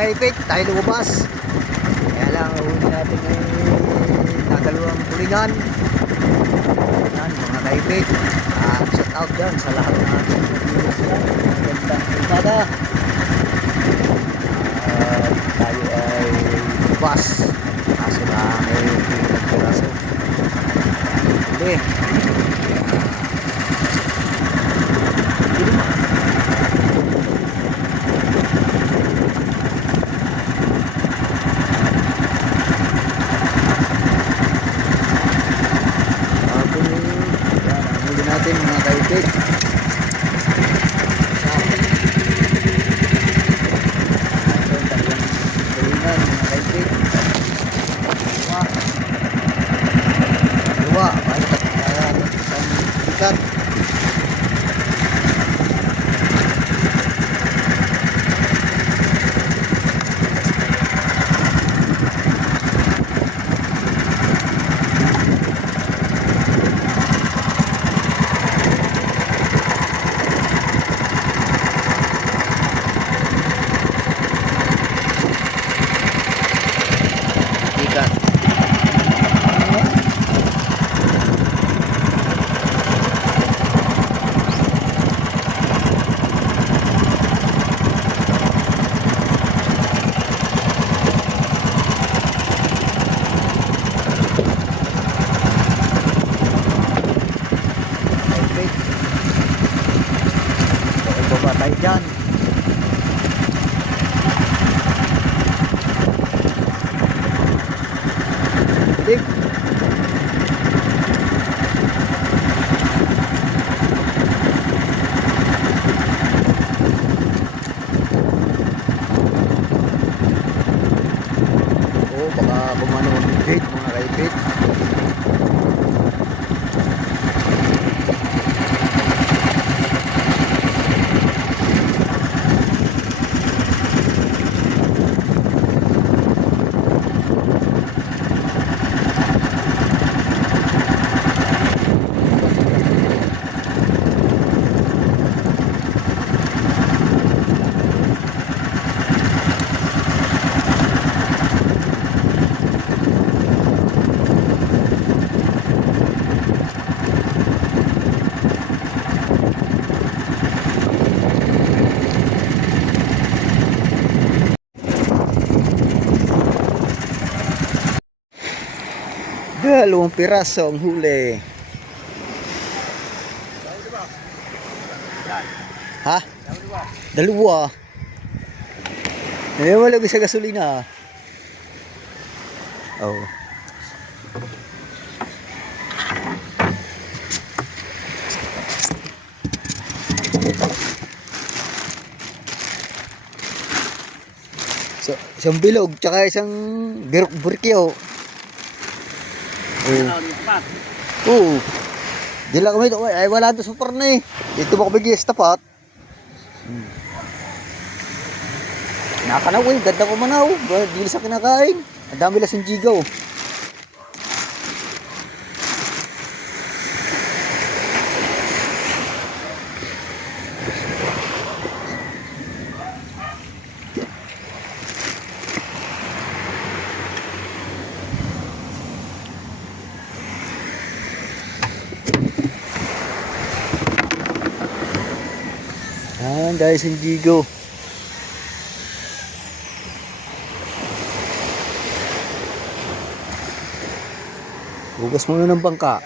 kaipit, tayo lumabas. Kaya lang, huli natin ngayon nakalawang kulingan. Yan, mga kaipit. Shout out dyan sa lahat ng ating magandang kumada. Tayo ay lumabas. Kaso lang ay nagpiraso. Huli. Natin mga kaipit. Ayun talagang tulingan mga kaipit. Dua balik isang ikat. Baba tayo dyan. Dik. Baka bumano ng gate mga kaipit. Dalawang piraso ang huli. Ha? Dalawa. Eh, wala sa gasolina. Oh. So, isang bilog tsaka isang burkyo. Oo. Di lang kami ito. Ay, wala ito super na eh. Dito ba kami tapat? Nakanaw eh. Ganda ko manaw. Di sa kinakain. Ang dami lasing jigaw. Dahil sa jigo. Hugas muna ng bangka.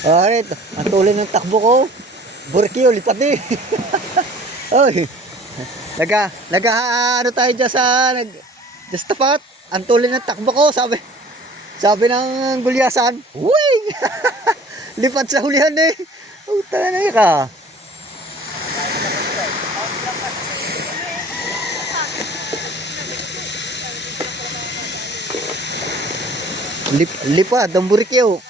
Alright, ang tuloy ng takbo ko. Burkyo, lipat eh. Oy. Ano tayo dyan sa just tapat. Ang tuloy ng takbo ko, sabi ng gulyasan. Uy! Lipat sa hulihan eh. Oh, tanay ka. Lipad ang burkyo.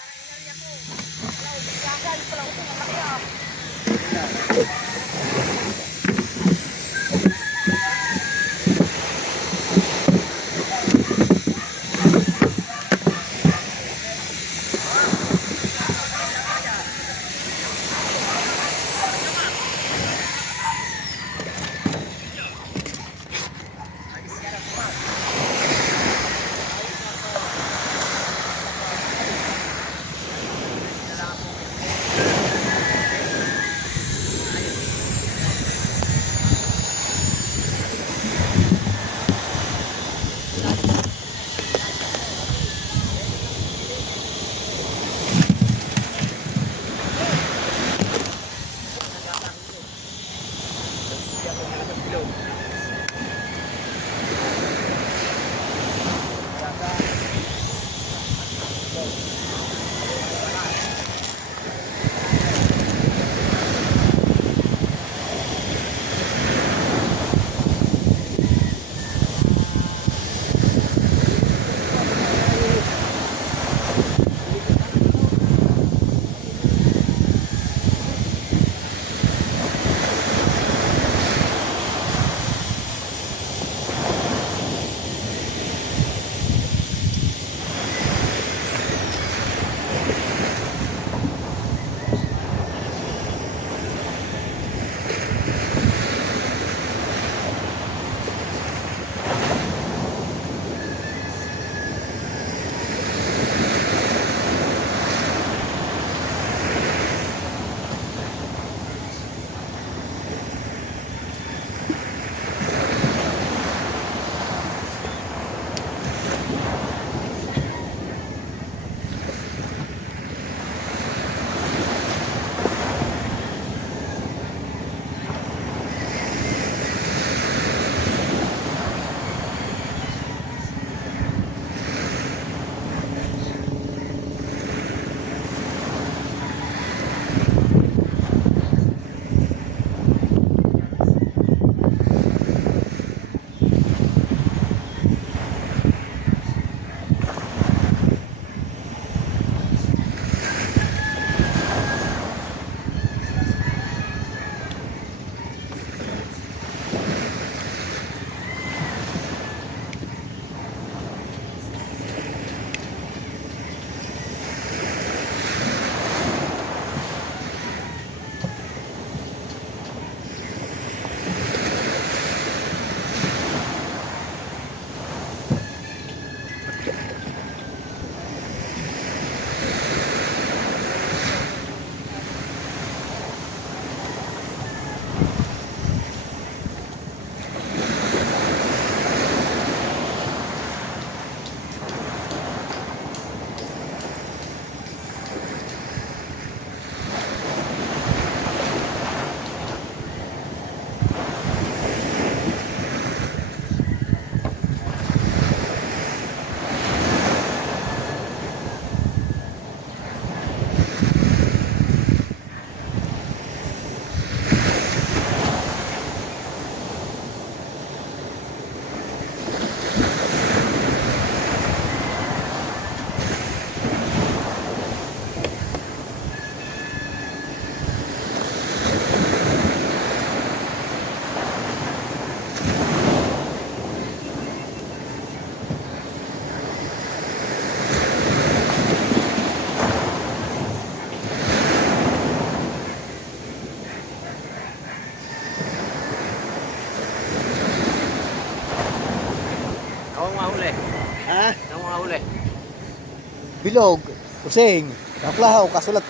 bilog, using, naklahaw, kasulat,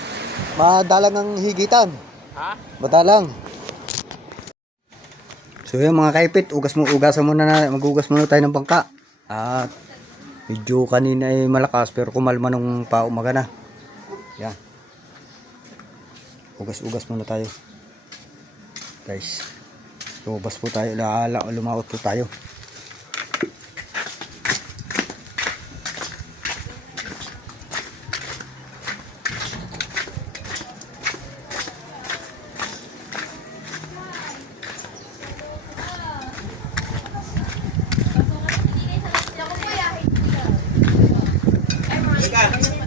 madalang ang higitan. Ha? Madalang. So yun mga kaipit, ugasan muna magugas muna tayo ng bangka. At medyo kanina ay malakas pero kumalma nung paumaga na. Yan. Ugas muna tayo. Guys. Lumabas po tayo, lumaot po tayo.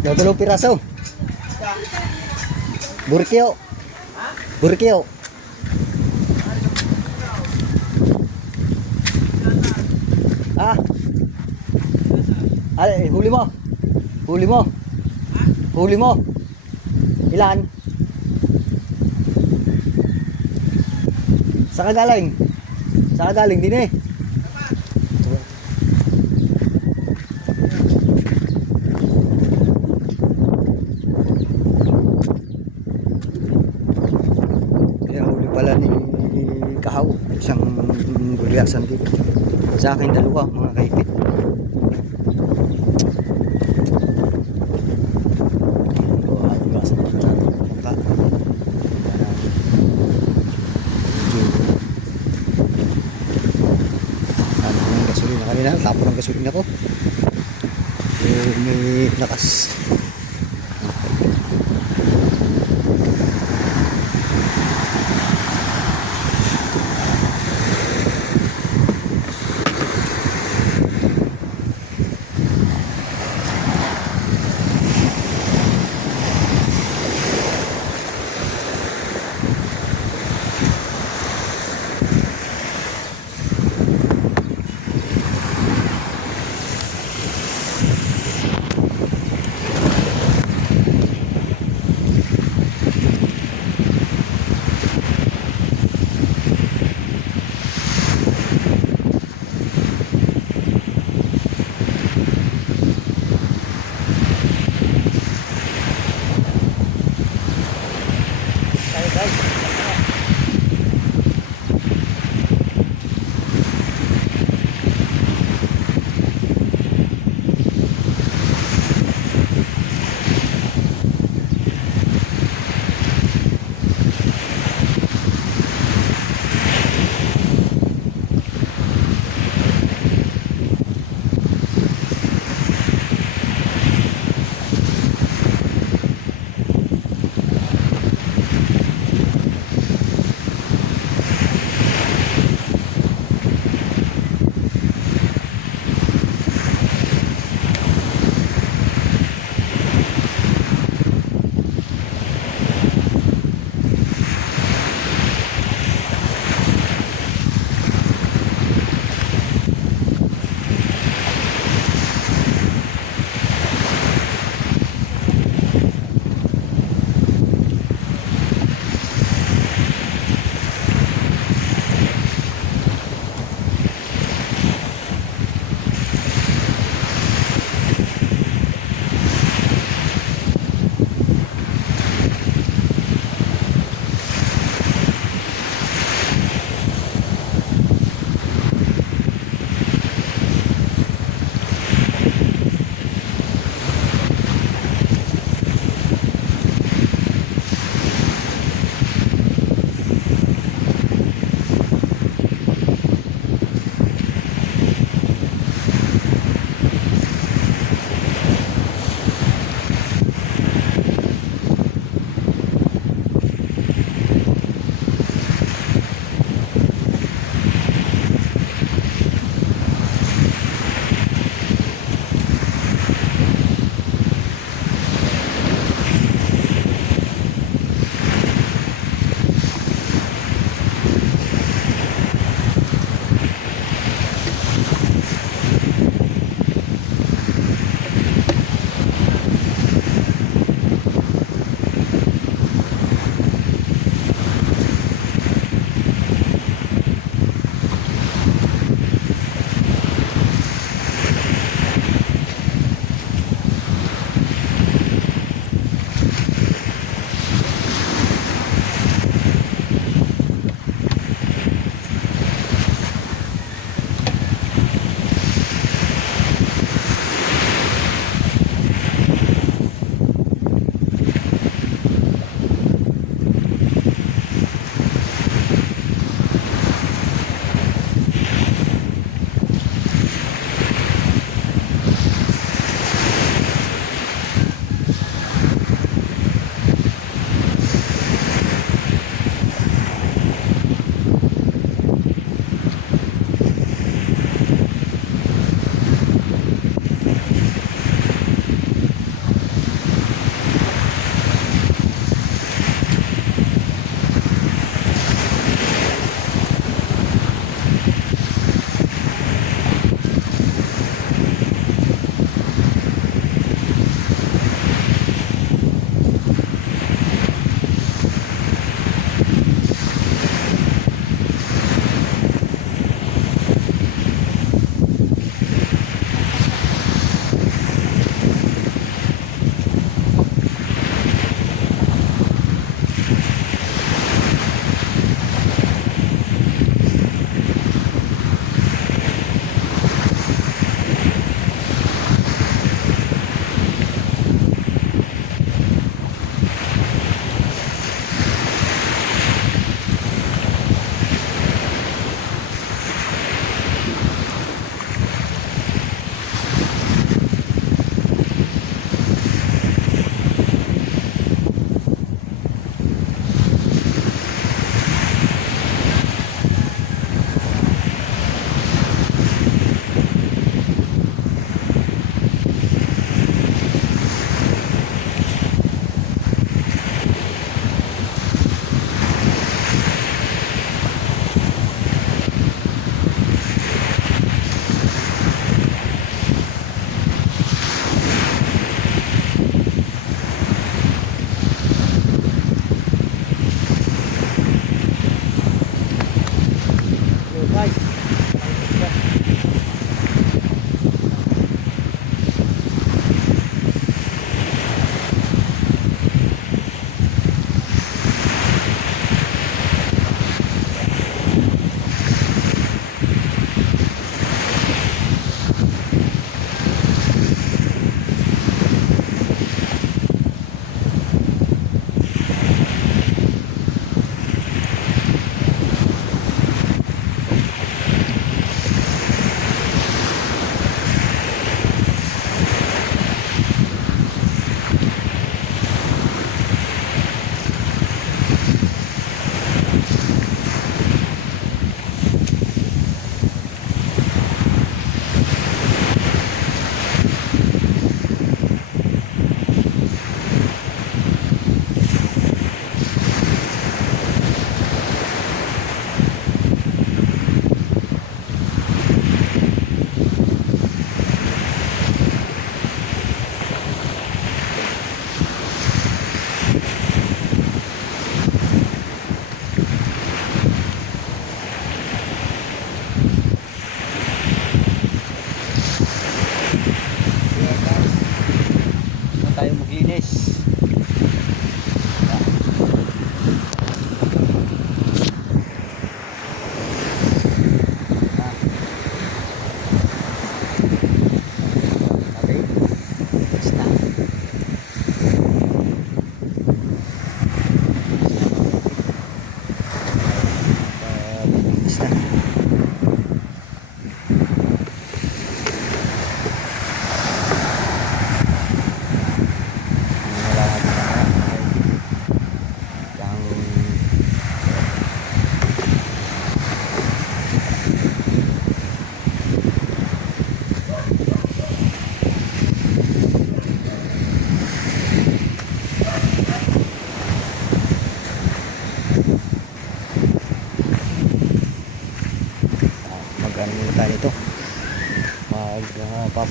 Dalawang piraso. Burkyo. Burkyo. Ah. Ay, huli mo. Huli mo. Huli mo. Ilan? Saan ka galing? Saan ka galing din eh? Pala ni Kahaw, isang gulyasan dito. Sa akin dalawa mga kaipit. Gulyasan pa sa bangka. Ano ng gasolina kanina, tapon ng gasolina ko. May lakas.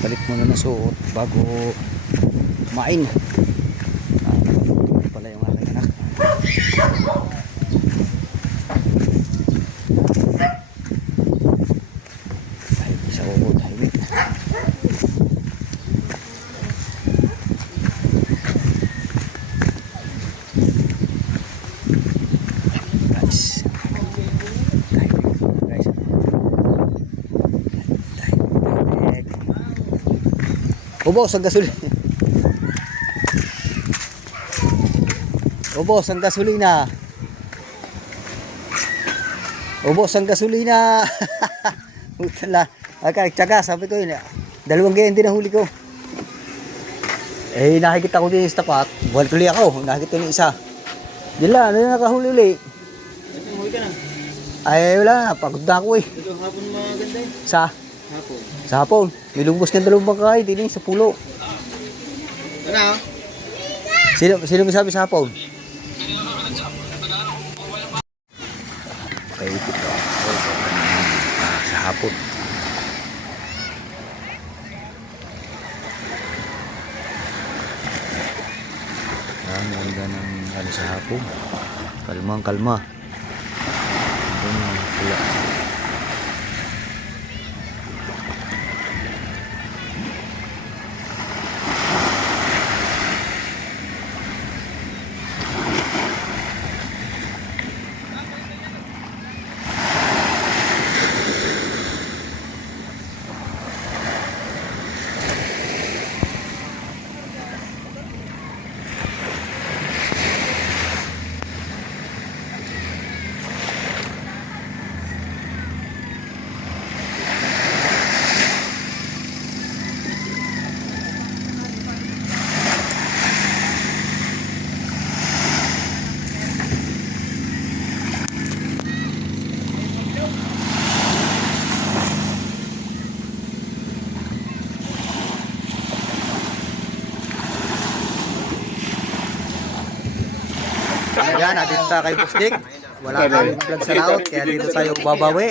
palit muna ng suot bago kumain. Nakatulog pala yung aking anak. Dahil sa ukod, dahil guys, ubos ang gasolina. Ubos ang gasolina. Ubos ang gasolina. Utala. Tsaka sabi ko yun. 2 ganyan din ang huli ko. Eh nakikita ko din sa tapat. Buwan tuloy ako. Nakikita yung isa. Dila, ano na nakahuli ulit? Umuwi ka na. Ay wala, pagod na ako eh. Ito hapon maganda eh. Sa? Hapon. Sa hapon. Nilubos ka 2 bangkay. Din sa pulo. Ano? Sino masabi sa hapon? Okay, ito. Sa hapon. Ang ganda ng ano sa hapon. Kalma. Pula. Yan, nandito tayo kay Busdik. Wala tayong vlog sa laot, kaya dito tayo babawi.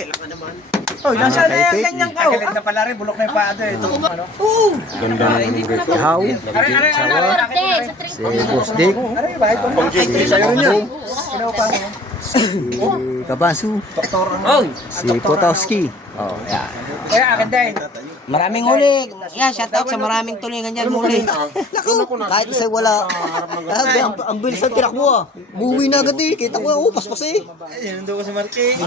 Oh, nasa na Kaipit. yan ganyan ka. Galit na pala rin, bulok na yung paa doon. Ito, ano? Oo! Ganda naman ng break. How? Sawa. Si Busdik. Aray, bakit kung nakakita sa'yo niya? Ano pa mo? Si Kabansu. Doktor, ano? Si Potowski. Oh, yan. Kaya akin din. Maraming huli. Yan, shout out sa maraming tulingan dyan huli. Naku, kahit isa wala. Ang bilis ang tinakbo ah. Buwi na agad eh. Kita ko yung paspas eh. Yan, nandun ko sa marking.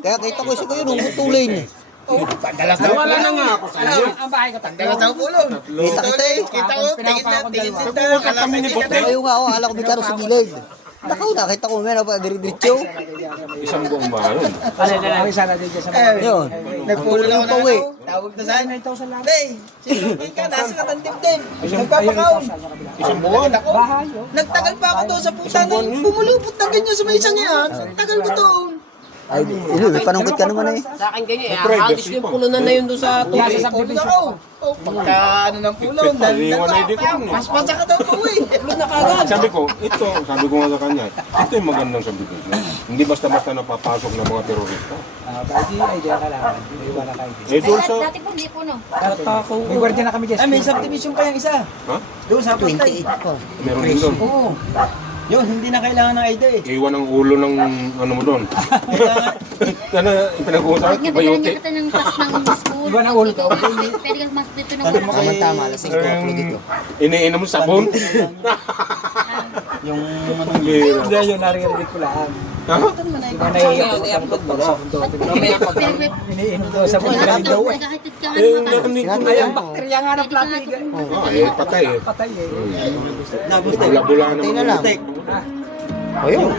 Kaya kita ko isa ko yun. Tuloy niya. Wala na nga ako sa iyo. Ang bahay ko, tagdalas na ako ulo. Kita kita eh. Kita ko, tingin na tayo. Ayaw nga ako. Akala ko may karo sa gilid. Naku, nakita ko may napadiritso. Isang buong bahay yun. Ay, sana din dyan sa mga. Yun. Nagpulo ako pa na uwi. ano, tawag na saan. Hey, sinugin ka, nasa ka ng dimdim. Nagpapakaon. Isang buwan. Ako, nagtagal pa ako doon sa puta na pumulupot na ganyan sa may isang yan. Tagal ko doon. Ay, panungkot ka naman eh. Sa akin ganyan, hadis yung puno na yun doon sa tubig. Pulot ako. O, pagka ano ng pulo, Iwan na hindi ko rin eh. paspasa ka daw po eh. Pulot na kagad. Sabi ko nga sa kanya, ito yung magandang subdivision. Hindi basta-basta napapasok ng mga terorista. Pwede, ay diyan ka lang. Iwan na kayo. Eh doon sa... Dati po, hindi po, no? May gwardiya na kami dyan. Ay, may subdivision pa yung isa. Ha? Doon sa Pantay. Meron din doon. Oo. Yun, hindi na kailangan ng ID eh. Iwan ang ulo ng ano mo doon. Kailangan, Ano, pinag-uusapan, Nga, iba bigyan yung niya kita ng pass ng school. Iba na ulo to. Pwede ka mas dito ng Ano mo ulo. kay... Tama, alas 6 o'clock dito. iniinom mo sabon. Yung... Bira. Hindi, yung naririnig ko lang. Ha? Iba na i-upload mo sa mundo. Iniinom daw sa mundo. Daw eh. Nagkakatid ka nga Eh, ng mga narinig ko Ay, na ang yan. bakterya nga ng platig. Patay eh. Patay eh. Bula-bula naman. Tingnan lang. Ayun.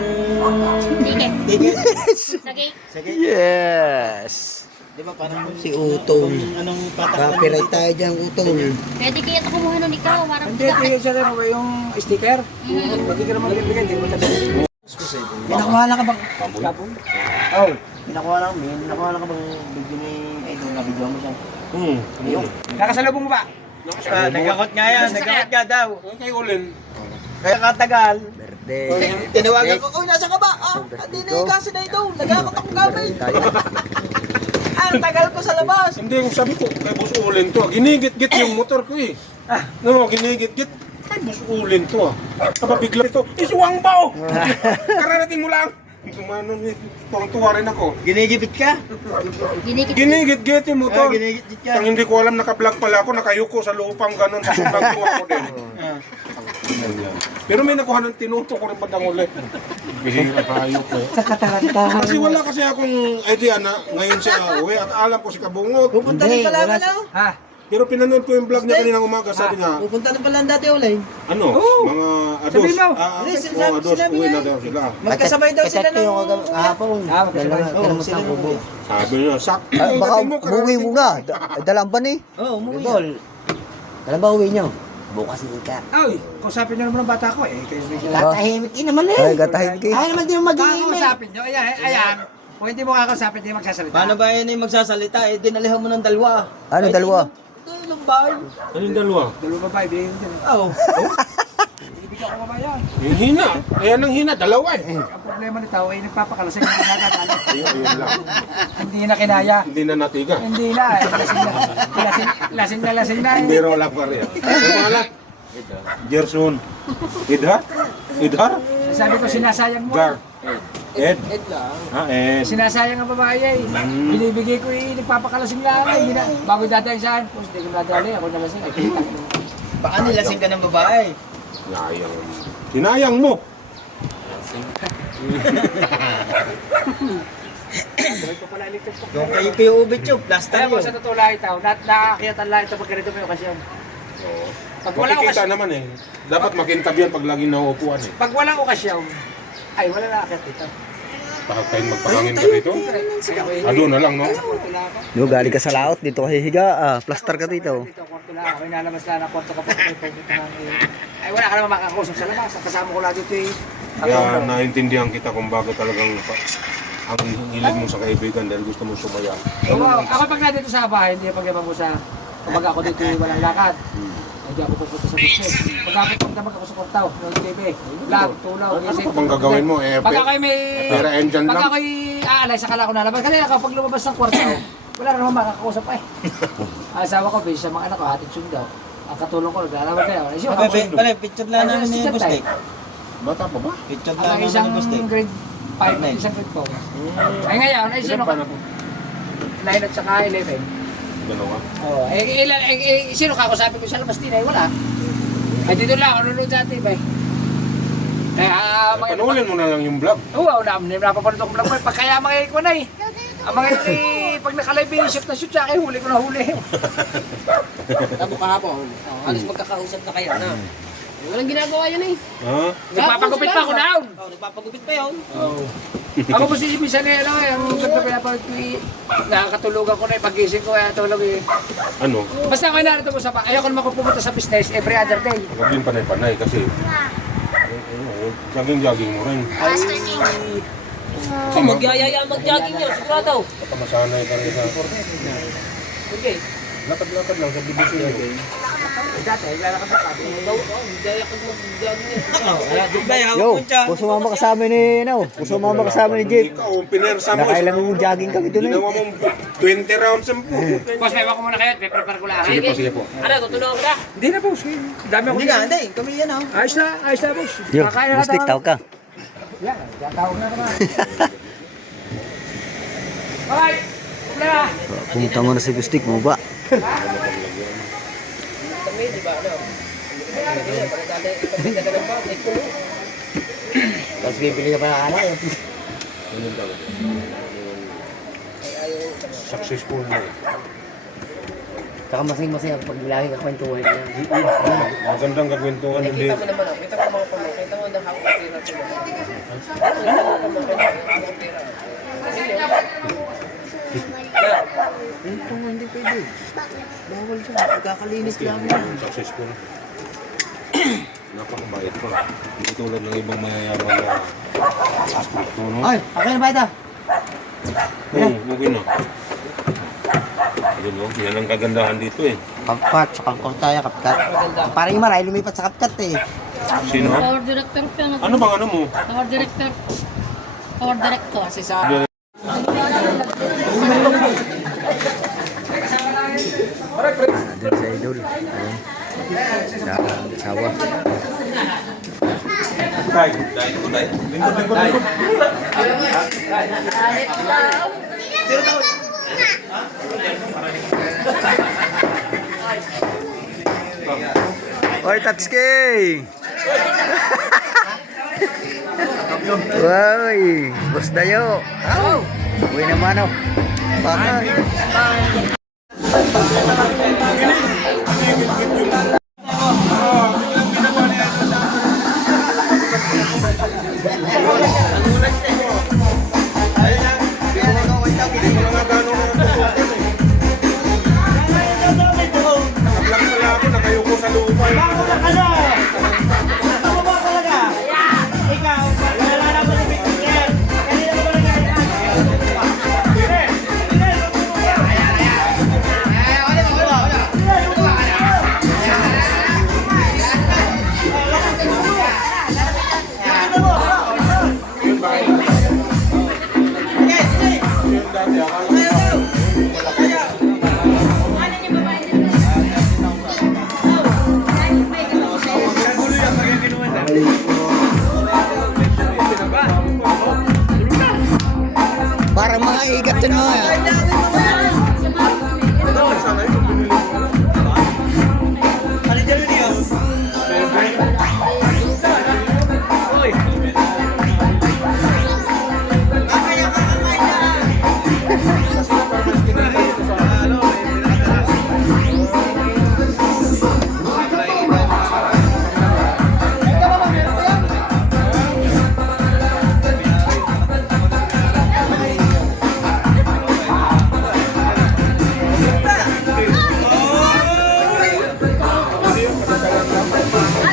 Sige. Sige. Yes. Di ba parang Si Utong. anong patak? Copyright tayo dyan, Utong. Pwede kaya ito kumuha nun ikaw. Parang Hindi, tingin siya rin mo yung sticker. Hindi ka naman bibigyan, hindi mo tabi. Pinakuha na ka bang kapon? Oo. Pinakuha na kami. Pinakuha na ka bang video ni Idol na video mo siya? Yung. Nakasalubong mo ba? Nagkakot nga yan. Nagkakot nga daw. Kay Ulin. Kaya katagal. Birthday. Tinawagan ko, oh, nasa ka ba? Ah, hindi na yung kasi na ito. Nagkakot akong gamit. Ah, ang tagal ko sa labas. Hindi, yung sabi ko, kay Boss Ulin to. Ginigit-git yung motor ko eh. No, ginigit-git. Kay Boss Ulin to ah. Aba bigla ito, isuwang ba oh? Kararating mo lang. Kumano, tuwang-tuwa rin ako. Ginigipit ka? Ginikit. Ginigit-git yung motor. Ginigipit ka. Ang hindi ko alam, naka-vlog pala ako, nakayuko sa lupang ganun. Sobrang tuwa ko din. Pero may nakuha ng tinuto ko rin bandang uli. Bihira tayo ko. Kasi wala kasi akong idea na ngayon siya uwi at alam ko si Kabungot. Pupunta rin pala ako na. Ha? Pero pinanood ko yung vlog niya kaninang umaga, sabi niya, Pupunta rin pala dati ulay. ano, mga ados. Sabihin mo. Ados, uwi na daw sila. Magkasabay daw sila Katat ko yung ng... kahapon. Dalawa, kinamos ng kubo. Sabi niya, sakto Ah, yung baka dating mo, umuwi mo na. Dalang ba ni? Oo, umuwi. Idol. Dalang ba uwi nyo? Bukas ika. Ay, kausapin nyo naman ang bata ko eh. Kayo may Katahimik ka naman eh. Ay, katahimik ka. Ay naman din yung mag-email. Kakausapin nyo. Ayan. Kung hindi mo kakausapin, hindi magsasalita. Paano ba yun yung magsasalita? Eh, dinalihan mo ng dalawa. Ano, dalawa? Ito yung bahay. Ano yung dalawa? Dalawa babae, bigyan ko dyan. Oo. Ibigyan ko babae yan. Yung hina. Ayan ang hina, dalawa eh. Ang problema ni tao ay nagpapakalasay ng nagkakala. Ayun lang. Hindi na kinaya. Hindi na natiga. Hindi na. Lasing na. Hindi raw lang pa rin. Ano pangalan? Gerson. Idhar? Idhar? Sabi ko, sinasayang mo. Gar. Ed? Ed lang. Ah, Ed. Sinasayang ang babae eh. Binibigay ko eh, nagpapakalasing lang eh. Hindi na. Bago dadating saan, kung hindi ko nadali, ako nalasing. Ay, kita ko. Baka nilasing ka ng babae. Sinayang. Sinayang mo. Ito pala electric ko. Yung kayo kayo ubit yung plaster Kaya mo yun. sa totoo lang ito, nakakiyatan lang ito pag ganito may okasyon. Pag walang Makikita okasyon, naman eh. Dapat makintab yan pag laging nauupuan eh. pag walang okasyon, ay wala na akit dito. Bakit tayo magpahangin ka dito? Kaya ko Ado na lang, no? kwarto lang ako. Yo, galing ka sa laot. Dito ka hihiga. Plaster ka dito. Dito kwarto lang ako. Inalabas lang ang kwarto kapag may pupuntahan eh. Ay wala ka naman makakausap sa labas. Ang kasama ko lang dito eh. Kaya naintindihan kita kung bakit talagang ang hilig mo sa kaibigan dahil gusto mo sumaya. Oo, ako pag nandito sa bahay, hindi pag-ibang ko sa kapag ako dito eh, walang lakad. Hindi ako pupunta sa business. Pag ako pumunta ako sa kwartaw, ng TV, vlog, tulaw, Ano pa bang gagawin mo? Eh, Pag ako'y may... pera engine Pag lang. ako'y aalay, saka ako nalabas. Kasi ako pag lumabas ng kwartaw, wala na naman makakausap pa eh. Ang asawa ko, busy sa mga anak ko, hatid sundo. Ang katulong ko, naglalabay kayo. Ay, siya, ako Pala, picture lang namin ni Bustek. Bata pa ba? Picture ang lang namin isang ni Bustek. grade 5, isang grade 4. Ay ngayon, ay sino ka? 9 at saka 11. Dalawa. Oh, sino kakausapin ko sa labas din ay wala. Ay dito lang, ako nanonood dati ba eh. Kaya mga... Panulin mo na lang yung vlog. Oo, napapanood akong vlog mo eh. Pag kaya mga ko na eh. Ang mga yun eh, pag nakalive yung shoot na shoot sa akin, huli ko na huli. Tabo kahapon. Alis magkakausap na kayo na. Walang ginagawa yan eh. Ha? Nagpapagupit pa ako down. Oh, nagpapagupit pa yun. Ako po si Misa na ano, yung pinapanood ko eh. Nakakatulugan ko na eh, pagising ko eh, tulog eh. Ano? Basta ako narito ko sa ayoko naman kung pumunta sa business every other day. Huwag yung panay-panay kasi jogging-jogging mo rin. So, magyayaya mag-jogging yun, sigurado. Baka masanay ka rin sa... Okay. Lakad-lakad lang sa bibisi yun. Dati, lalakad na kami. Yo, kung sumama ka sa amin ni, kung sumama ka sa amin ni Jake. Ikaw, pinersa mo. Nakailang jogging kami doon eh. Ginawa mong 20 rounds ang po. Boss, may ko muna kayo, prepare ko lang. Sige po. Ano, tutulungan ko na? Hindi na boss, dami ako. Hindi nga, hindi. Kami yan oh. Ayos na boss. Yo, Kakain na Bustik, tawag ka. Yan, tawag na naman. Alright, kumula. Pumunta mo na si Bustik mo ba? Kami, di ba, ano? Tapos bibili ka pa ng anak. Successful na eh. Saka masing-masing pag lagi ka kwentuhan na. Magandang kagwentuhan hindi. Kita mo naman ako. Kita mo mga puno. Kita mo ang hawak tira sila. Ito nga hindi pwede. Bawal siya. Pagkakalinis lang yan. Successful. Napakabait pa. Hindi tulad ng ibang mayayaman na aspect no? Ay, okay na ba ito? Oo, okay na. Ayun, no? Yan ang kagandahan dito eh. Kapkat, sa kangkong tayo, kapkat. Parang yung maray, lumipat sa kapkat eh. Sino? Power director pa yan. Ano bang ano mo? Power director. Power director. Kasi sa... Dahil. Lingkod. Oy, Tatsuki! Uy, bus dayo. Uy naman oh. Baka. Nakayuko sa lupa. Parang mga igat yun mga. Ay,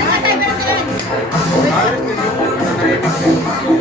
matay, pero kailan?